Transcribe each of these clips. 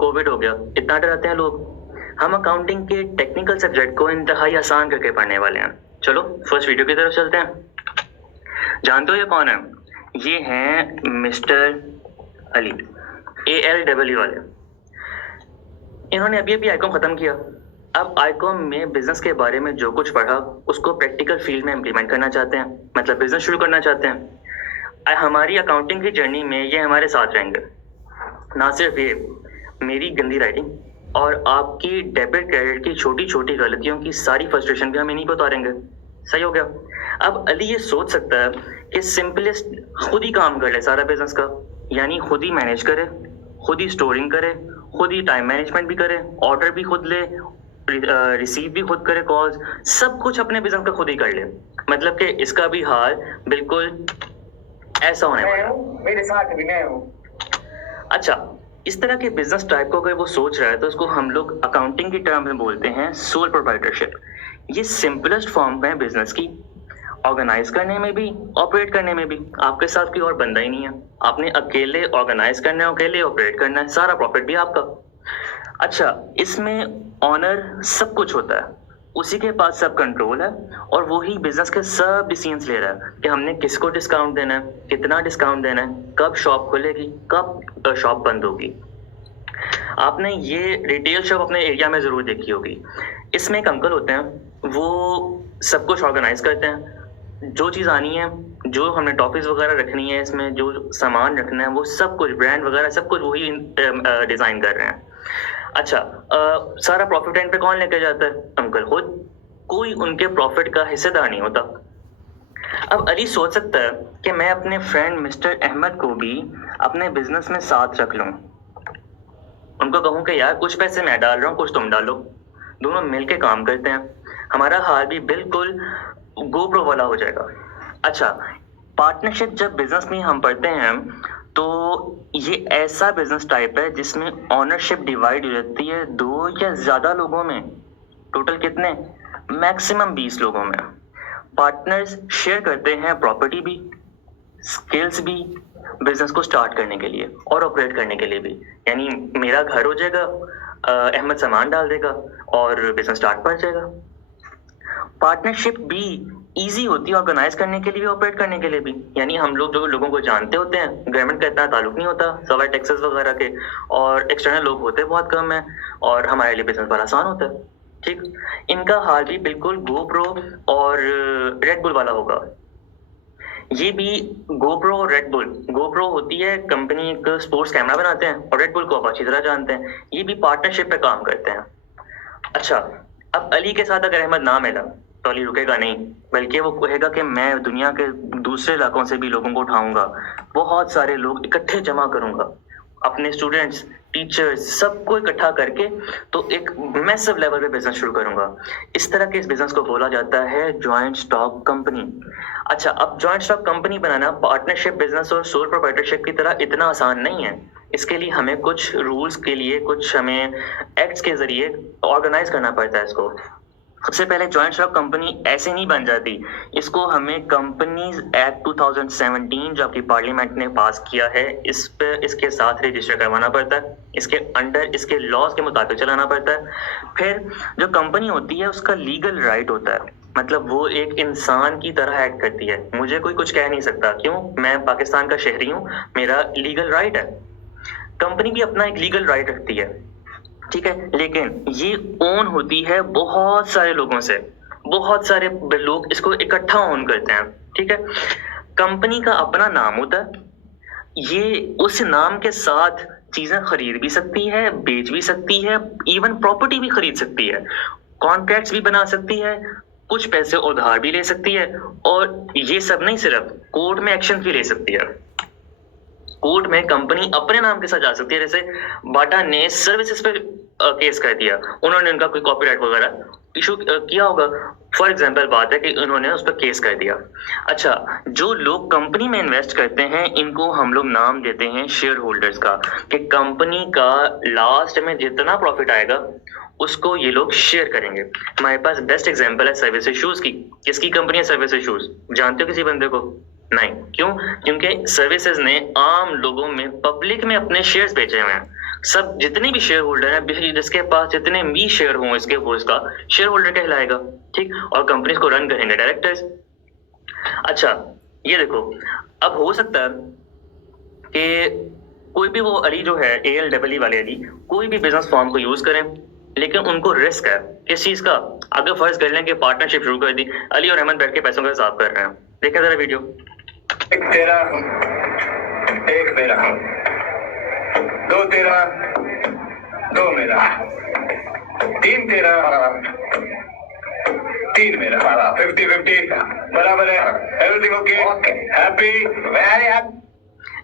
Covid हो गया, इतना डराते हैं लोग। हम अकाउंटिंग के टेक्निकल सब्जेक्ट को इंतहाई आसान करके पढ़ने वाले हैं। चलो फर्स्ट वीडियो की तरफ चलते हैं। जानते हो ये कौन है? ये हैं मिस्टर अली, ALW वाले। इन्होंने अभी अभी आईकॉम खत्म किया। अब आईकॉम में बिजनेस के बारे में जो कुछ पढ़ा उसको प्रैक्टिकल फील्ड में इम्प्लीमेंट करना चाहते हैं, मतलब बिजनेस शुरू करना चाहते हैं। हमारी अकाउंटिंग की जर्नी में ये हमारे साथ रहेंगे। ना सिर्फ ये, मेरी गंदी राइटिंग और आपकी डेबिट क्रेडिट की छोटी छोटी गलतियों की सारी फ्रस्ट्रेशन भी हम इन्हीं पे उतारेंगे। सही हो गया? अब अली ये सोच सकता है कि सिंपलेस्ट खुद ही काम कर ले सारा बिजनेस का, यानी खुद ही मैनेज करे, खुद ही स्टोरिंग करे, खुद ही टाइम मैनेजमेंट भी करे, ऑर्डर भी खुद ले, रिसीव भी खुद करे कॉल्स, सब कुछ अपने बिजनेस का खुद ही कर ले। मतलब कि इसका भी हाल बिल्कुल ऐसा होने वाला है। मेरे साथ भी मैं हूं। अच्छा, इस तरह के बिजनेस टाइप को अगर वो सोच रहा है तो उसको हम लोग अकाउंटिंग की टर्म में बोलते हैं सोल प्रोप्राइटरशिप। ये सिंपलेस्ट फॉर्म है बिजनेस की, ऑर्गेनाइज करने में भी, ऑपरेट करने में भी। आपके साथ कोई और बंदा ही नहीं है, आपने अकेले ऑर्गेनाइज करना है, अकेले ऑपरेट करना है, सारा प्रॉफिट भी आपका। अच्छा, इसमें ऑनर सब कुछ होता है, उसी के पास सब कंट्रोल है और वही बिजनेस के सब डिसीजंस ले रहा है कि हमने किसको डिस्काउंट देना है, कितना डिस्काउंट देना है, कब शॉप खुलेगी, कब शॉप बंद होगी। आपने ये रिटेल शॉप अपने एरिया में जरूर देखी होगी। इसमें एक अंकल होते हैं, वो सब कुछ ऑर्गेनाइज करते हैं। जो चीज़ आनी है, जो हमने टॉफीज वगैरह रखनी है, इसमें जो सामान रखना है, वो सब कुछ ब्रांड वगैरह सब कुछ वही डिजाइन कर रहे हैं। अच्छा, सारा प्रॉफिट एंड पे कौन लेके जाता है? अंकल खुद। कोई उनके प्रॉफिट का हिस्सेदार नहीं होता। अब अली सोच सकता है कि मैं अपने फ्रेंड मिस्टर अहमद को भी अपने बिजनेस में साथ रख लूं। उनको कहूं कि यार कुछ पैसे मैं डाल रहा हूं, कुछ तुम डालो, दोनों मिलके काम करते हैं, हमारा हाल भी बिल्कुल गोप्रो वाला हो जाएगा। अच्छा, पार्टनरशिप जब बिजनेस में हम पढ़ते हैं तो ये ऐसा बिजनेस टाइप है जिसमें ऑनरशिप डिवाइड हो जाती है 2 या ज्यादा लोगों में। टोटल कितने? मैक्सिमम 20 लोगों में। पार्टनर्स शेयर करते हैं प्रॉपर्टी भी, स्किल्स भी, बिजनेस को स्टार्ट करने के लिए और ऑपरेट करने के लिए भी। यानी मेरा घर हो जाएगा, अहमद सामान डाल देगा और बिजनेस स्टार्ट कर जाएगा। पार्टनरशिप भी इजी होती है ऑर्गेनाइज करने के लिए भी, ऑपरेट करने के लिए भी। यानी हम लोग जो लोगों को जानते होते हैं, गवर्नमेंट का इतना ताल्लुक नहीं होता सवाए टैक्सेस वगैरह के, और एक्सटर्नल लोग होते बहुत कम है और हमारे लिए बिजनेस बड़ा आसान होता है। ठीक, इनका हाल भी बिल्कुल गोप्रो और रेड बुल वाला होगा। ये भी गोप्रो और रेड बुल, गोप्रो होती है कंपनी, एक स्पोर्ट्स कैमरा बनाते हैं, और रेड बुल को आप अच्छी तरह जानते हैं, ये भी पार्टनरशिप पे काम करते हैं। अच्छा, अब अली के साथ अगर अहमद ना मिला तो अली रुकेगा नहीं, बल्कि वो कहेगा कि मैं दुनिया के दूसरे इलाकों से भी लोगों को उठाऊंगा, बहुत सारे लोग इकट्ठे जमा करूंगा, अपने स्टूडेंट्स, टीचर्स, सबको इकट्ठा करके तो एक मैसिव लेवल पे बिजनेस शुरू करूंगा। इस तरह के इस बिजनेस को बोला जाता है जॉइंट स्टॉक कंपनी। अच्छा, अब जॉइंट स्टॉक कंपनी बनाना पार्टनरशिप बिजनेस और सोल प्रोप्राइटरशिप की तरह इतना आसान नहीं है। इसके लिए हमें कुछ रूल्स के लिए, कुछ हमें एक्ट्स के जरिए ऑर्गेनाइज करना पड़ता है इसको। सबसे पहले जॉइंट स्टॉक कंपनी ऐसे नहीं बन जाती, इसको हमें कंपनीज एक्ट 2017 जो आपकी पार्लियामेंट ने पास किया है, इस पे इसके साथ रजिस्टर करवाना पड़ता है, इसके अंडर इसके लॉज के मुताबिक चलाना पड़ता है। फिर जो कंपनी होती है उसका लीगल राइट होता है, मतलब वो एक इंसान की तरह एक्ट करती है, मुझे कोई कुछ कह नहीं सकता। क्यों? मैं पाकिस्तान का शहरी हूँ, मेरा लीगल राइट है। कंपनी भी अपना एक लीगल राइट रखती है, ठीक है, लेकिन ये ओन होती है बहुत सारे लोगों से, बहुत सारे लोग इसको इकट्ठा ओन करते हैं। ठीक है, कंपनी का अपना नाम होता है, ये उस नाम के साथ चीजें खरीद भी सकती है, बेच भी सकती है, इवन प्रॉपर्टी भी खरीद सकती है, कॉन्ट्रैक्ट्स भी बना सकती है, कुछ पैसे उधार भी ले सकती है, और ये सब नहीं, सिर्फ कोर्ट में एक्शन भी ले सकती है। कोर्ट में कंपनी अपने नाम के साथ जा सकती है। जैसे बाटा ने सर्विसेज पे केस कर दिया, उन्होंने उनका कोई कॉपीराइट वगैरह इशू किया होगा, फॉर एग्जांपल बात है कि उन्होंने उस पर केस कर दिया। अच्छा, जो लोग कंपनी में इन्वेस्ट करते हैं इनको हम लोग नाम देते हैं शेयर होल्डर्स का, कि कंपनी का लास्ट में जितना प्रॉफिट आएगा उसको ये लोग शेयर करेंगे। हमारे पास बेस्ट एग्जांपल है सर्विसेज शूज की। किसकी कंपनी है सर्विसेज शूज? जानते हो किसी बंदे को? नहीं। क्यों? क्योंकि सर्विसेज ने आम लोगों में, पब्लिक में अपने शेयर्स बेचे हुए हैं। सब जितने भी शेयर होल्डर हैं, जिसके पास जितने भी शेयर हों इसके, वो इसका शेयर होल्डर कहलाएगा, ठीक। और कंपनीज को रन करेंगे डायरेक्टर्स। अच्छा ये देखो, अब हो सकता है कि कोई भी वो अली जो है ALEE वाले अली कोई भी बिजनेस फॉर्म को यूज करें, लेकिन उनको रिस्क है किस चीज का। अगर फर्ज कर लें कि पार्टनरशिप शुरू कर दी, अली और अहमद बैठ के पैसों का हिसाब कर रहे हैं। देखा जरा वीडियो। एक तेरा, एक मेरा, दो तेरा, दो मेरा, तीन तेरा, तीन मेरा, 50-50 बराबर है। Everything okay, happy, very happy.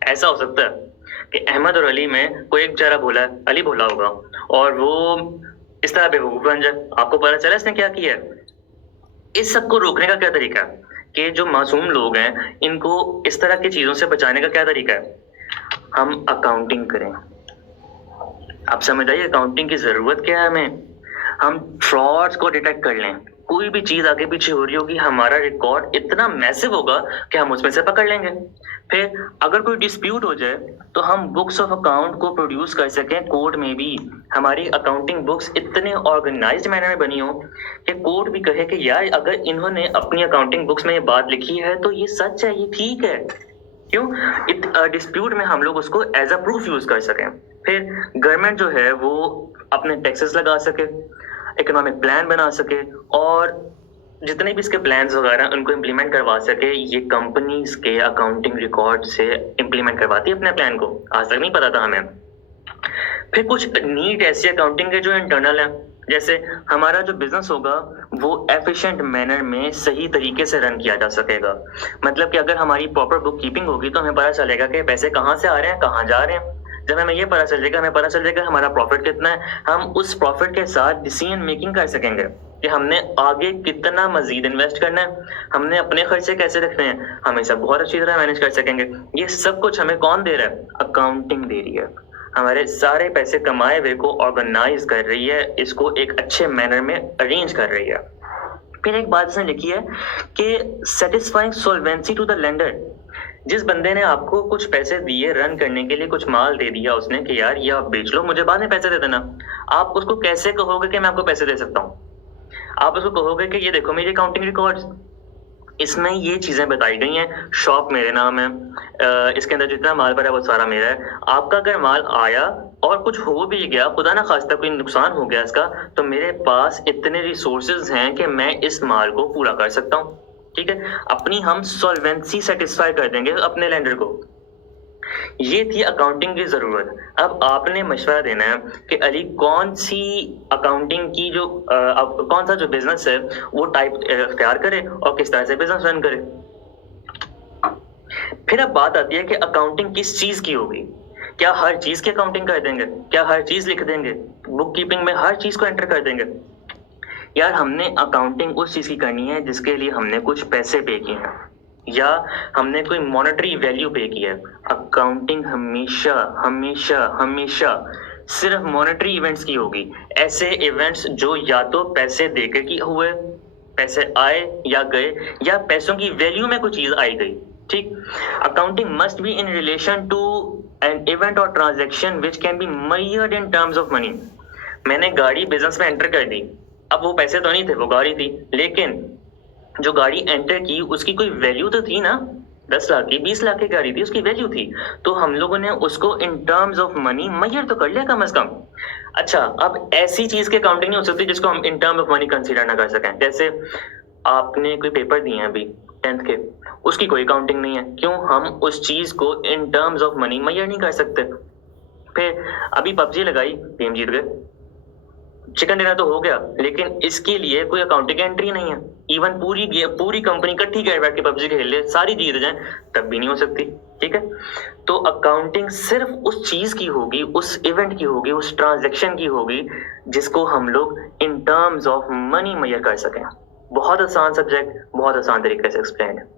ऐसा हो सकता है कि अहमद और अली में कोई एक बेचारा भोला है, अली भोला होगा, और वो इस तरह बेवकूफ बन जाए, आपको पता चला इसने क्या किया है। इस सब को रोकने का क्या तरीका है कि जो मासूम लोग हैं इनको इस तरह की चीजों से बचाने का क्या तरीका है, हम अकाउंटिंग करें। आप समझ आइए अकाउंटिंग की जरूरत क्या है हमें। हम फ्रॉड्स को डिटेक्ट कर लें, कोई भी चीज आगे पीछे हो रही होगी, हमारा रिकॉर्ड इतना मैसिव होगा कि हम उसमें से पकड़ लेंगे। फिर अगर कोई डिस्प्यूट हो जाए तो हम बुक्स ऑफ अकाउंट को प्रोड्यूस कर सकें कोर्ट में भी। हमारी अकाउंटिंग बुक्स इतने ऑर्गेनाइज्ड मैनर में बनी हो कि कोर्ट भी कहे कि यार अगर इन्होंने अपनी अकाउंटिंग बुक्स में ये बात लिखी है तो ये सच है, ये ठीक है। क्यों डिस्प्यूट में हम लोग उसको एज अ प्रूफ यूज कर सकें। फिर गवर्नमेंट जो है वो अपने टैक्सेस लगा सके, इकोनॉमिक प्लान बना सके, और जितने भी इसके प्लान्स वगैरह उनको इम्प्लीमेंट करवा सके। ये कंपनीज के अकाउंटिंग रिकॉर्ड से इम्प्लीमेंट करवाती है अपने प्लान को, आज तक नहीं पता था हमें। फिर कुछ नीड ऐसी अकाउंटिंग है जो इंटरनल है, जैसे हमारा जो बिजनेस होगा वो एफिशिएंट मैनर में सही तरीके से रन किया जा सकेगा। मतलब कि अगर हमारी प्रॉपर बुक कीपिंग होगी तो हमें पता चलेगा कि पैसे कहाँ से आ रहे हैं, कहाँ जा रहे हैं। जब हमें ये पता चल जाएगा, हमें पता चल जाएगा हमारा प्रॉफिट कितना है, हम उस प्रॉफिट के साथ डिसीजन मेकिंग कर सकेंगे कि हमने आगे कितना मजीद इन्वेस्ट करना है, हमने अपने खर्चे कैसे रखने हैं, हमें सब बहुत अच्छी तरह मैनेज कर सकेंगे। ये सब कुछ हमें कौन दे रहा है, अकाउंटिंग दे रही है। हमारे सारे पैसे कमाए हुए को ऑर्गेनाइज कर रही है, इसको एक अच्छे मैनर में अरेंज कर रही है। फिर एक बात इसने लिखी है कि सेटिस्फाइंग सोल्वेंसी टू द लेंडर। जिस बंदे ने आपको कुछ पैसे दिए रन करने के लिए, कुछ माल दे दिया उसने कि यार ये आप बेच लो, मुझे बाद में पैसे दे देना, आप उसको कैसे कहोगे कि मैं आपको पैसे दे सकता हूँ? आप उसको कहोगे कि ये देखो मेरी अकाउंटिंग रिकॉर्ड्स, इसमें ये चीजें बताई गई हैं, शॉप मेरे नाम है, इसके अंदर जितना माल भरा है वो सारा मेरा है। आपका अगर माल आया और कुछ हो भी गया, खुदा ना खास्ता कोई नुकसान हो गया इसका, तो मेरे पास इतने रिसोर्सेज हैं कि मैं इस माल को पूरा कर सकता हूँ। ठीक है, अपनी हम सॉल्वेंसी सेटिस्फाई कर देंगे अपने लेंडर को। ये थी अकाउंटिंग की जरूरत। अब आपने मशवरा देना है कि अली कौन सी अकाउंटिंग की जो कौन सा जो बिजनेस है वो टाइप इख्तियार करे और किस तरह से बिजनेस रन करे। फिर अब बात आती है कि अकाउंटिंग किस चीज की होगी। क्या हर चीज की अकाउंटिंग कर देंगे? क्या हर चीज लिख देंगे? बुक कीपिंग में हर चीज को एंटर कर देंगे? यार हमने अकाउंटिंग उस चीज की करनी है जिसके लिए हमने कुछ पैसे पे किए हैं या हमने कोई मॉनेटरी वैल्यू पे किया है। अकाउंटिंग हमेशा हमेशा हमेशा सिर्फ मॉनेटरी इवेंट्स की होगी, ऐसे इवेंट्स जो या तो पैसे देके की हुए, पैसे आए या गए, या पैसों की वैल्यू में कोई चीज आई गई। ठीक, accounting must be in relation to an event और transaction which can be measured in terms of money. मैंने गाड़ी बिजनेस में एंटर कर दी, अब वो पैसे तो नहीं थे, वो गाड़ी थी, लेकिन जो गाड़ी एंटर की उसकी कोई वैल्यू तो थी ना, 10 लाख की 20 लाख की गाड़ी थी, उसकी वैल्यू थी, तो हम लोगों ने उसको in terms of money measure तो कर लिया कम से कम। अच्छा, अब ऐसी चीज की अकाउंटिंग नहीं हो सकती जिसको हम in term of money consider ना कर सकें। जैसे आपने कोई पेपर दिए हैं अभी 10th के, उसकी कोई अकाउंटिंग नहीं है, क्यों? हम उस चीज को in terms of money measure नहीं कर सकते। फिर अभी पबजी लगाई, गेम जीत गए, चिकन डिनर तो हो गया, लेकिन इसके लिए कोई अकाउंटिंग एंट्री नहीं है। इवन पूरी कंपनी इकट्ठी बैठ के पबजी खेल ले, सारी जीत जाए, तब भी नहीं हो सकती। ठीक है, तो अकाउंटिंग सिर्फ उस चीज की होगी, उस इवेंट की होगी, उस ट्रांजैक्शन की होगी जिसको हम लोग in terms of money measure कर सकें। बहुत आसान सब्जेक्ट, बहुत आसान तरीके से एक्सप्लेन है।